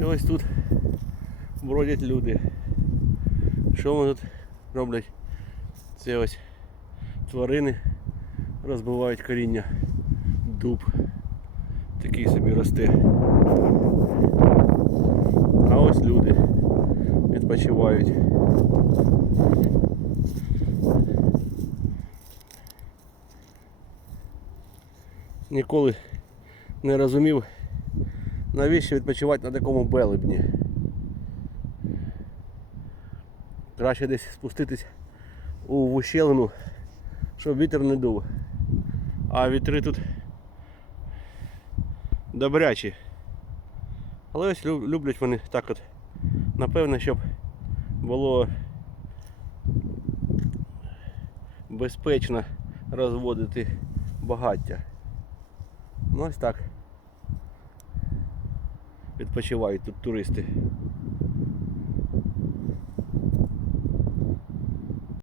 І ось тут бродять люди. Що вони тут роблять? Це ось тварини розбивають коріння. Дуб. Такий собі росте. А ось люди відпочивають. Ніколи не розумів, навіщо відпочивати на такому белебні. Краще десь спуститись у ущелину, щоб вітер не дув. А вітри тут добрячі. Але ось люблять вони так от. Напевно, щоб було безпечно розводити багаття. Ну ось так. Відпочивають тут туристи.